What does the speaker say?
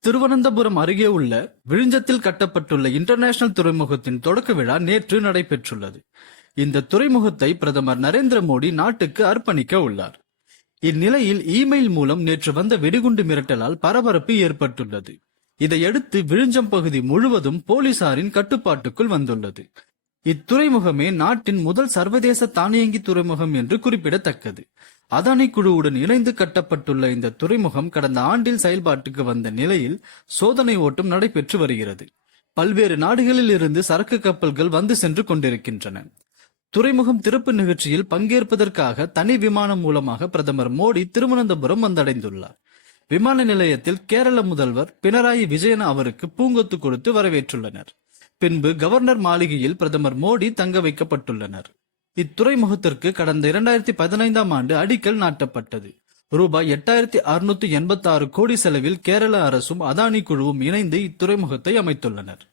திருவனந்தபுரம் அருகே உள்ள விழுஞ்சத்தில் கட்டப்பட்டுள்ள இன்டர்நேஷனல் துறைமுகத்தின் தொடக்க விழா நேற்று நடைபெற்றுள்ளது. இந்த துறைமுகத்தை பிரதமர் நரேந்திர மோடி நாட்டுக்கு அர்ப்பணிக்க உள்ளார். இந்நிலையில் இமெயில் மூலம் நேற்று வந்த வெடிகுண்டு மிரட்டலால் பரபரப்பு ஏற்பட்டுள்ளது. இதையடுத்து விழுஞ்சம் பகுதி முழுவதும் போலீசாரின் கட்டுப்பாட்டுக்குள் வந்துள்ளது. இத்துறைமுகமே நாட்டின் முதல் சர்வதேச தானியங்கி துறைமுகம் என்று குறிப்பிடத்தக்கது. அதானி குழுவுடன் இணைந்து கட்டப்பட்டுள்ள இந்த துறைமுகம் கடந்த ஆண்டில் செயல்பாட்டுக்கு வந்த நிலையில் சோதனை ஓட்டம் நடைபெற்று வருகிறது. பல்வேறு நாடுகளில் இருந்து சரக்கு கப்பல்கள் வந்து சென்று கொண்டிருக்கின்றன. துறைமுகம் திறப்பு நிகழ்ச்சியில் பங்கேற்பதற்காக தனி விமானம் மூலமாக பிரதமர் மோடி திருவனந்தபுரம் வந்தடைந்துள்ளார். விமான நிலையத்தில் கேரள முதல்வர் பினராயி விஜயன் அவருக்கு பூங்கொத்து கொடுத்து வரவேற்றுள்ளனர். பின்பு கவர்னர் மாளிகையில் பிரதமர் மோடி தங்க வைக்கப்பட்டுள்ளனர். இத்துறைமுகத்திற்கு கடந்த இரண்டாயிரத்தி பதினைந்தாம் ஆண்டு அடிக்கல் நாட்டப்பட்டது. ரூபாய் எட்டாயிரத்தி அறுநூத்தி எண்பத்தி ஆறு கோடி செலவில் கேரள அரசும் அதானி குழுவும் இணைந்து இத்துறைமுகத்தை அமைத்துள்ளனர்.